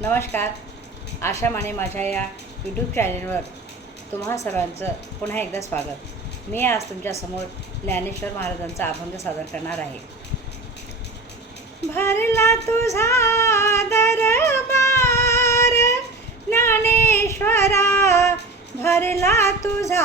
नमस्कार. आशा माने माझ्या या यूट्यूब चॅनेलवर तुम्हा सर्वांचं पुन्हा एकदा स्वागत. मी आज तुमच्यासमोर ज्ञानेश्वर महाराजांचा अभंग सादर करणार आहे. भरला तुझा ज्ञानेश्वरा भरला तुझा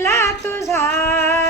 relatos há